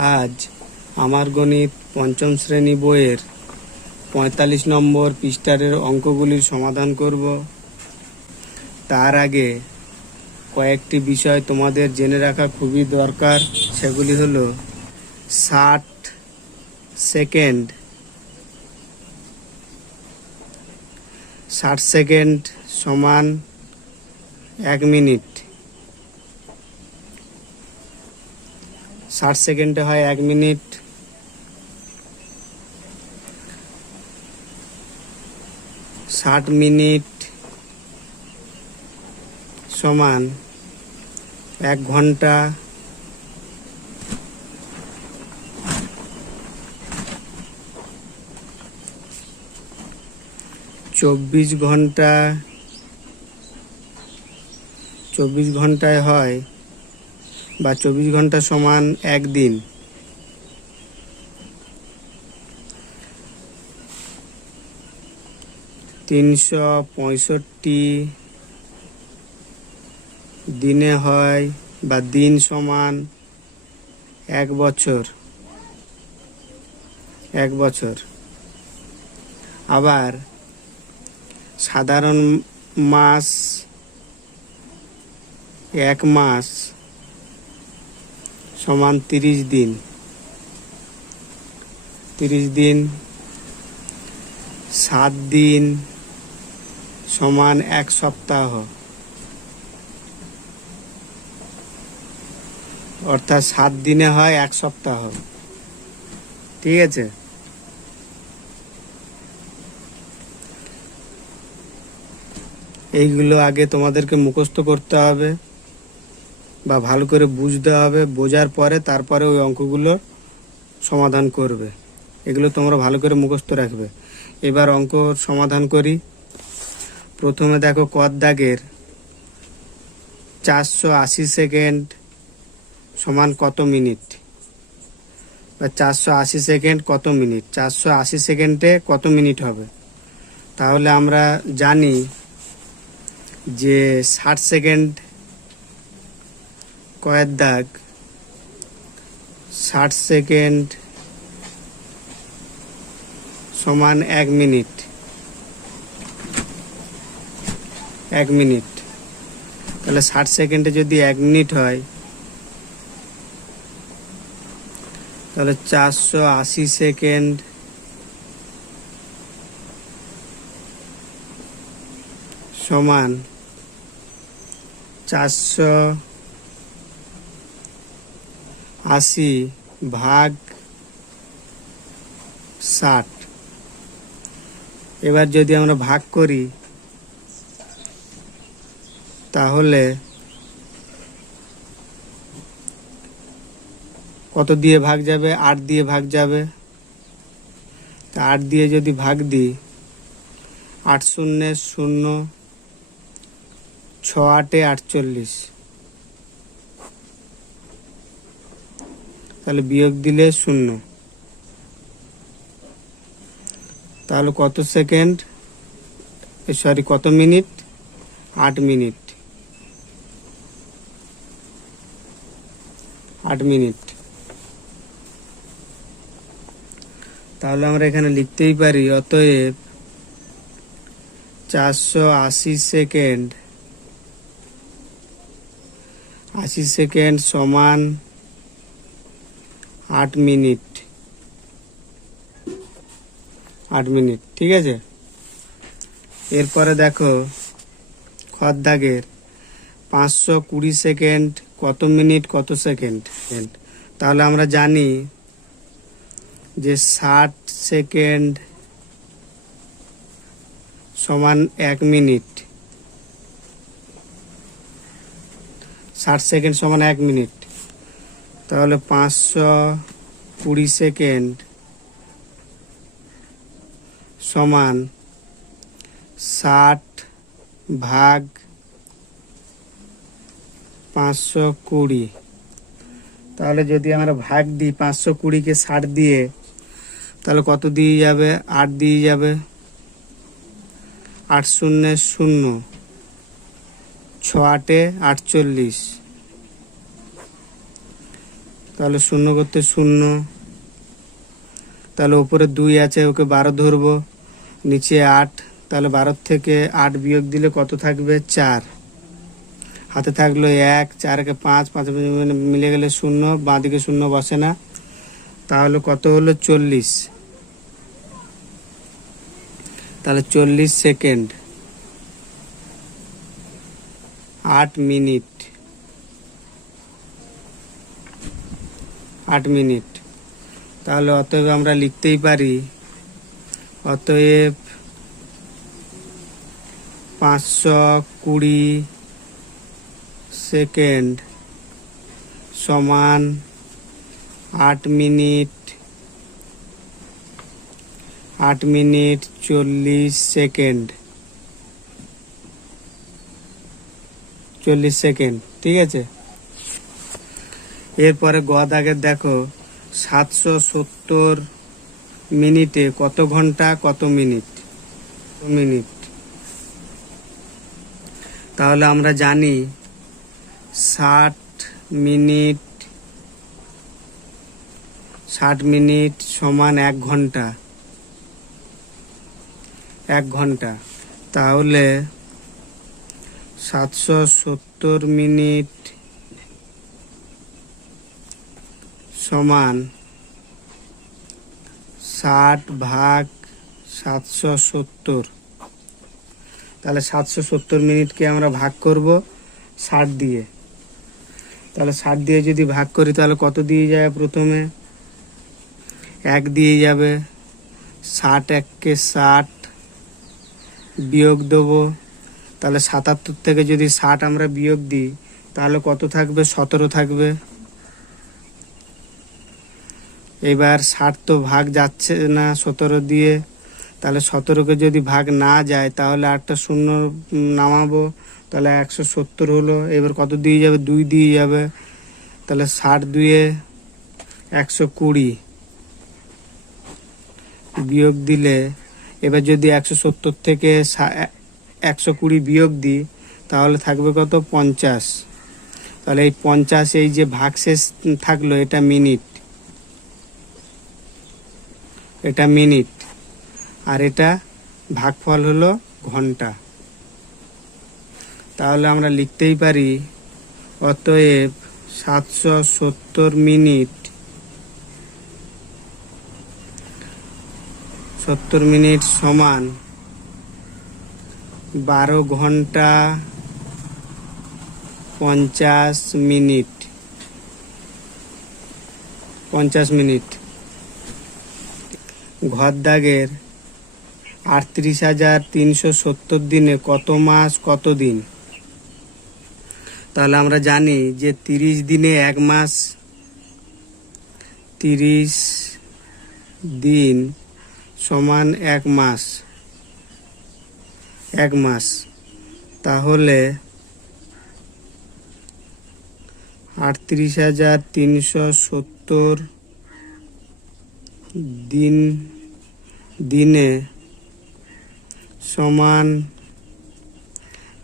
আজ আমার গণিত পঞ্চম শ্রেণী বইয়ের ৪৫ নম্বর পৃষ্ঠার অঙ্কগুলির সমাধান করব। তার আগে কয়েকটি বিষয় তোমাদের জেনে রাখা খুবই দরকার। সেগুলি হলো 60 সেকেন্ড 60 সেকেন্ড সমান 1 মিনিট। 60 সেকেন্ডে হয় 1 মিনিট। 60 মিনিট সমান 1 ঘন্টা। 24 ঘন্টা 24 ঘন্টায় হয় বা 24 ঘন্টা সমান 1 দিন। 365 দিনে হয় বা দিন সমান 1 বছর। 1 বছর। আবার সাধারণ মাস 1 মাস সমান 30 দিন। 30 দিন। 7 দিন সমান 1 সপ্তাহ। অর্থাৎ 7 দিনে হয় 1 সপ্তাহ। ঠিক আছে? এইগুলো আগে তোমাদেরকে মুখস্থ করতে হবে বা ভালো করে বুঝতে হবে। বোঝার পরে তারপরে ওই অঙ্কগুলো সমাধান করবে। এগুলো তোমরা ভালো করে মুখস্থ রাখবে। এবার অঙ্ক সমাধান করি। প্রথমে দেখো ক দাগের 480 সেকেন্ড সমান কত মিনিট, বা 480 সেকেন্ড কত মিনিট। 480 সেকেন্ডে কত মিনিট হবে? তাহলে আমরা জানি যে 60 সেকেন্ড কয়ের দাগ 60 সেকেন্ড সমান 1 মিনিট। 1 মিনিট। তাহলে 60 সেকেন্ডে যদি 1 মিনিট হয় তাহলে 480 সেকেন্ড সমান 480 ভাগ 60। এবার যদি আমরা ভাগ করি তাহলে কত দিয়ে ভাগ যাবে? 8 দিয়ে ভাগ যাবে। তা 8 দিয়ে যদি ভাগ দিই, 8 শূন্যে 0, 6 8 48। তাহলে বিয়োগ দিলে 0। তাহলে কত সেকেন্ড, সরি কত মিনিট? 8 মিনিট। 8 মিনিট। তাহলে আমরা এখানে লিখতেই পারি অতএব 480 সেকেন্ড 80 সেকেন্ড সমান 8 মিনিট। 8 মিনিট। ঠিক আছে? এরপরে দেখো খ দাগের 520 সেকেন্ড কত মিনিট কত সেকেন্ড। তাহলে আমরা জানি যে 60 সেকেন্ড সমান 1 মিনিট। 60 সেকেন্ড সমান 1 মিনিট। তাহলে 520 সেকেন্ড সমান 60 ভাগ 520। তাহলে যদি আমরা ভাগ দিই 520কে 60 দিয়ে, তাহলে কত দিয়ে যাবে? 8 দিয়ে যাবে। 8 শূন্যে 0, 6 8 48। তাহলে শূন্য করতে শূন্য, তাহলে উপরে 2 আছে, ওকে 12 ধরবো, নিচে 8, তাহলে 12 থেকে 8 বিয়োগ দিলে কত থাকবে? 4। হাতে থাকলো 1, 4 কে 5, 5 মিলে গেলে শূন্য, বাঁদিকে শূন্য বসে না, তাহলে কত হলো? 40। তাহলে 40 সেকেন্ড 8 মিনিট, 8 মিনিট। তাহলে অতএব আমরা লিখতেই পারি, অতএব 520 সেকেন্ড সমান 8 মিনিট, 8 মিনিট 40 সেকেন্ড, 40 সেকেন্ড। ঠিক আছে, এরপরে গ দাগের দেখো 770 মিনিটে কত ঘন্টা কত মিনিট? মিনিট। তাহলে আমরা জানি 60 মিনিট, 60 মিনিট সমান 1 ঘন্টা, 1 ঘন্টা। তাহলে 770 মিনিট সমান 60 ভাগ 770। তাহলে 770 মিনিটকে আমরা ভাগ করব 60 দিয়ে। তাহলে 60 দিয়ে যদি ভাগ করি তাহলে কত দিয়ে যাবে? প্রথমে 1 দিয়ে যাবে, 60 1 60, বিয়োগ দেবো, তাহলে 77 থেকে যদি 60 আমরা বিয়োগ দিই তাহলে কত থাকবে? 17 থাকবে। এবার 60 তো ভাগ যাচ্ছে না 17 দিয়ে, তাহলে 17কে যদি ভাগ না যায় তাহলে 8টা শূন্য নামাবো, তাহলে 170 হলো। এবার কত দিয়ে যাবে? 2 দিয়ে যাবে, তাহলে 60 দুয়ে 120, বিয়োগ দিলে এবার যদি 170 থেকে 120 বিয়োগ দিই তাহলে থাকবে কত? 50। তাহলে এই 50, এই যে ভাগশেষ থাকলো এটা মিনিট, এটা মিনিট, আর এটা ভাগফল হলো ঘন্টা। তাহলে আমরা লিখতেই পারি, অতএব 770 মিনিট, 70 মিনিট সমান 12 ঘন্টা 50 মিনিট, 50 মিনিট। ঘর দাগের 38,370 দিনে কত মাস কত দিন? তাহলে আমরা জানি যে 30 দিনে 1 মাস, 30 দিন সমান 1 মাস, 1 মাস। তাহলে 38,370 দিনে সমান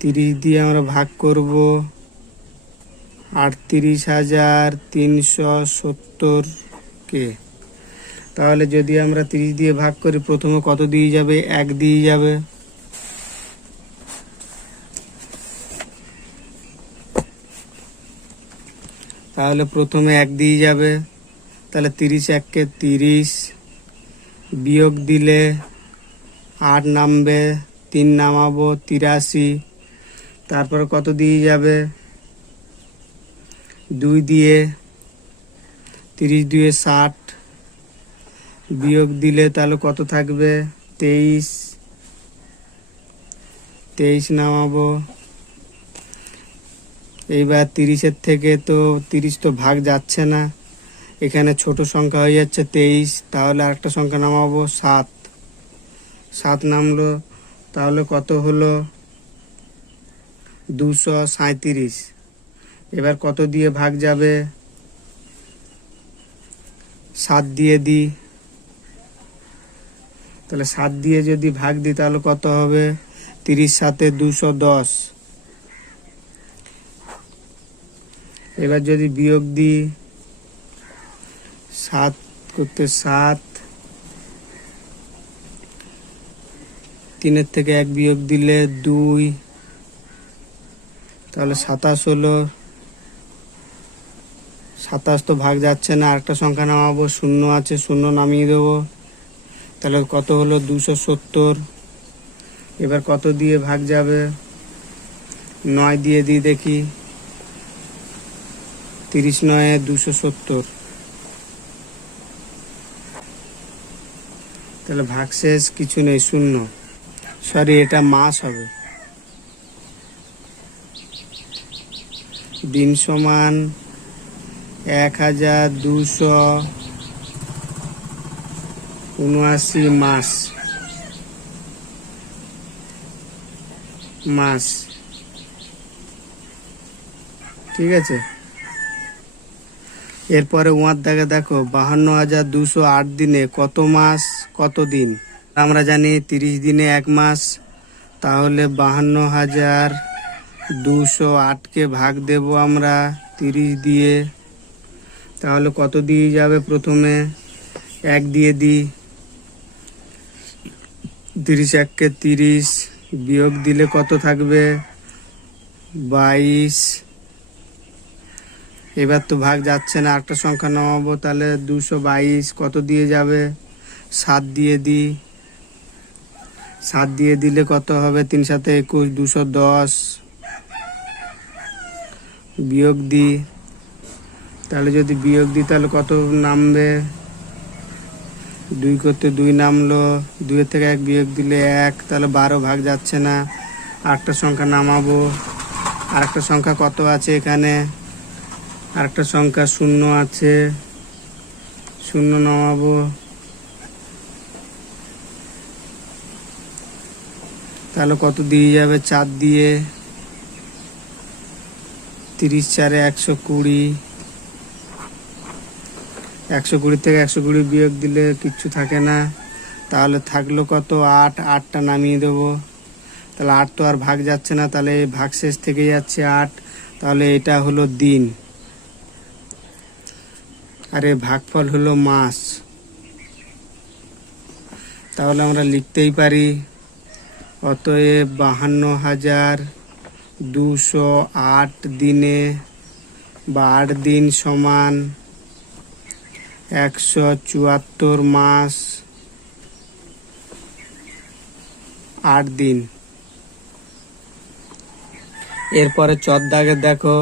30 দিয়ে আমরা ভাগ করব 38,370-কে। তাহলে যদি আমরা 30 দিয়ে ভাগ করি প্রথমে কত দিয়ে যাবে? 1 দিয়ে যাবে, তাহলে প্রথমে 1 দিয়ে যাবে, তাহলে 30 1 30, বিয়োগ দিলে 8 নামবে, 3 নামাবো 83, তারপরে কত দিয়ে যাবে? 2 দিয়ে, 30 2 60, বিয়োগ দিলে তাহলে কত থাকবে? 23, 23 নামাবো। এইবার 30-এর থেকে তো 30 তো ভাগ যাচ্ছে না, এখানে ছোট সংখ্যা হয়ে যাচ্ছে 23, তাহলে আরেকটা সংখ্যা নামাবো 7, 7 নামলো, তাহলে কত হলো? 237। এবার কত দিয়ে ভাগ যাবে? 7 দিয়ে দিই, তাহলে 7 দিয়ে যদি ভাগ দিই তাহলে কত হবে? 30 7 210। এবার যদি বিয়োগ দিই সাত করতে 7, 3 থেকে 1 বিয়োগ দিলে 2, তাহলে 27 হলো। 27 তো ভাগ যাচ্ছে না, আরেকটা সংখ্যা নামাবো, 0 আছে, 0 নামিয়ে দেবো। তাহলে কত হলো? 270। এবার কত দিয়ে ভাগ যাবে? 9 দিয়ে দিই দেখি। 30 9 270। তাহলে ভাগশেষ কিছু নেই, 0। সরি, এটা মাস হবে। দিন সমান 1279 মাস। মাস, ঠিক আছে। এরপরে ওয়ার দাগে দেখো 52,208 দিনে কত মাস কত দিন। আমরা জানি 30 দিনে 1 মাস, তাহলে 52,208কে ভাগ দেব আমরা 30 দিয়ে। তাহলে কত দিয়ে যাবে? প্রথমে 1 দিয়ে দিই। 30 1 30, বিয়োগ দিলে কত থাকবে? 22। এবার তো ভাগ যাচ্ছে না, একটা সংখ্যা নামাবো, তাহলে 222 কত দিয়ে যাবে? 7 দিয়ে দিই। 7 দিয়ে দিলে কত হবে? 3 7 21, 210। বিয়োগ দিই, তাহলে যদি বিয়োগ দিই তাহলে কত নামবে? 2 করতে 2 নামলো, 2 থেকে 1 বিয়োগ দিলে 1, তাহলে 12 ভাগ যাচ্ছে না, আরেকটা সংখ্যা নামাবো। আরেকটা সংখ্যা কত আছে এখানে? আরেকটা সংখ্যা 0 আছে, 0 নামাবো। তাহলে কত দিয়ে যাবে? 4 দিয়ে। 30 4 120। 120 থেকে 120 বিয়োগ দিলে কিচ্ছু থাকে না, তাহলে থাকলো কত? 8। 8টা নামিয়ে দেবো। তাহলে 8 তো আর ভাগ যাচ্ছে না, তাহলে এই ভাগশেষ থেকে যাচ্ছে 8। তাহলে এটা হলো দিন, আর এই ভাগফল হলো মাস। তাহলে আমরা লিখতেই পারি, অতএব 52,208 দিনে বা 8 দিন সমান 174 মাস 8 দিন। এরপরে চর দাগে দেখো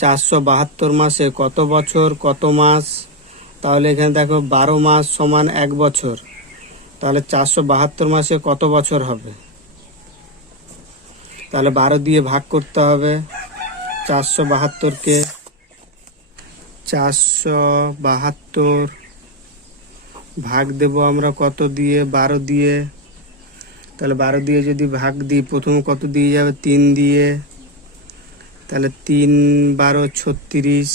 472 মাসে কত বছর কত মাস। তাহলে এখানে দেখো 12 মাস সমান 1 বছর, তাহলে 472 মাসে কত বছর হবে? তাহলে 12 দিয়ে ভাগ করতে হবে 472কে। 472 ভাগ দেব আমরা কত দিয়ে? 12 দিয়ে। তাহলে 12 দিয়ে যদি ভাগ দিই, প্রথমে কত দিয়ে যাবে? 3 দিয়ে। তাহলে 3 12 36।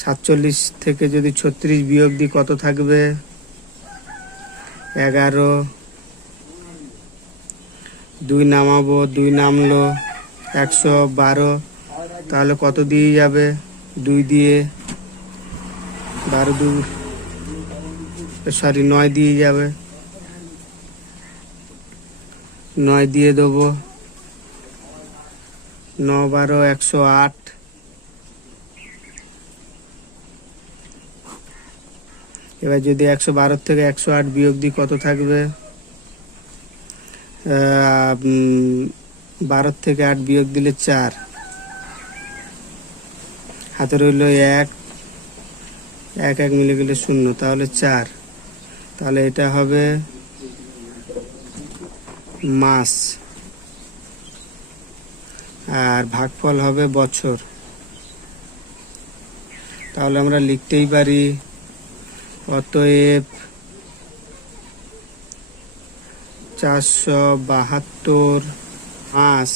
47 থেকে যদি 36 বিয়োগ দিই কত থাকবে? 11। 2 নামাবো, 2 নামলো, 112। তাহলে কত দিয়ে যাবে? 2 দিয়ে। 12 2, সরি 9 দিয়ে যাবে। 9 দিয়ে দেবো। 9 12 108। এবার যদি 112 থেকে 108 বিয়োগ দিই কত থাকবে? 12 থেকে 8 বিয়োগ দিলে 4, হাতে রইল 1, 1 1 মিলে গেলে 0, তাহলে 4। তাহলে এটা হবে মাস, আর ভাগফল হবে বছর। তাহলে আমরা লিখতেই পারি, অতএব 472 মাস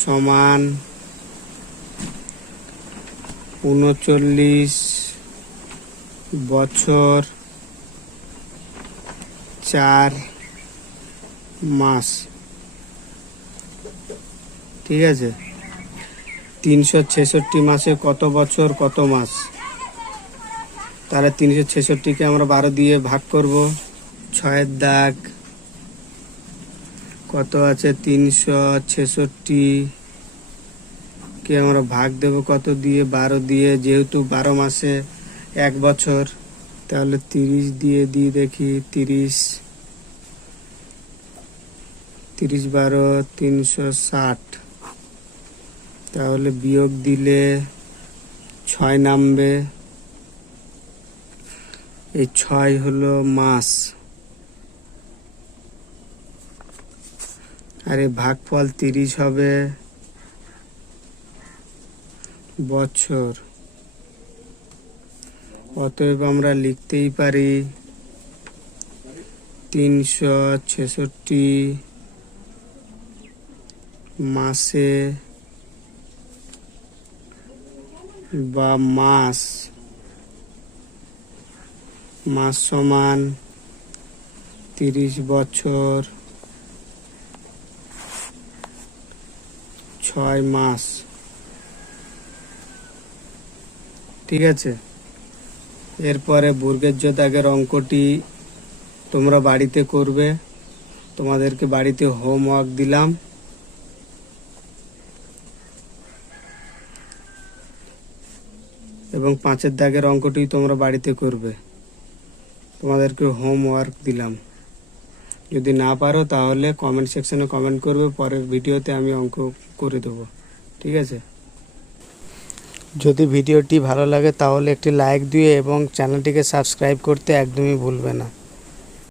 সমান 39 বছর 4 মাস। ঠিক আছে। 366 মাসে কত বছর কত মাস? তাহলে 366কে আমরা 12 দিয়ে ভাগ করব। 6 দাগ কত আছে? 366 কে আমরা ভাগ দেব কত দিয়ে? 12 দিয়ে। যেহেতু 12 মাসে 1 বছর, তাহলে 30 দিয়ে দিই দেখি। 30 12 360। তাহলে বিয়োগ দিলে 6 নামবে। এই 6 হলো মাস, আর এই ভাগফল 30 হবে বছর। অতএব আমরা লিখতেই পারি 366 মাসে বা মাস সমান 30 বছর 6 মাস। ঠিক আছে, এরপরে বর্গের জ দাগের অঙ্কটি তোমরা বাড়িতে করবে। তোমাদেরকে বাড়িতে হোমওয়ার্ক দিলাম। এবং 5 দাগের অঙ্কটি তোমরা বাড়িতে করবে, তোমাদেরকে হোমওয়ার্ক দিলাম। যদি না পারো তাহলে কমেন্ট সেকশনে কমেন্ট করবে, পরের ভিডিওতে আমি অঙ্ক করে দেবো। ঠিক আছে, যদি ভিডিওটি ভালো লাগে তাহলে একটি লাইক দিয়ে এবং চ্যানেলটিকে সাবস্ক্রাইব করতে একদমই ভুলবে না।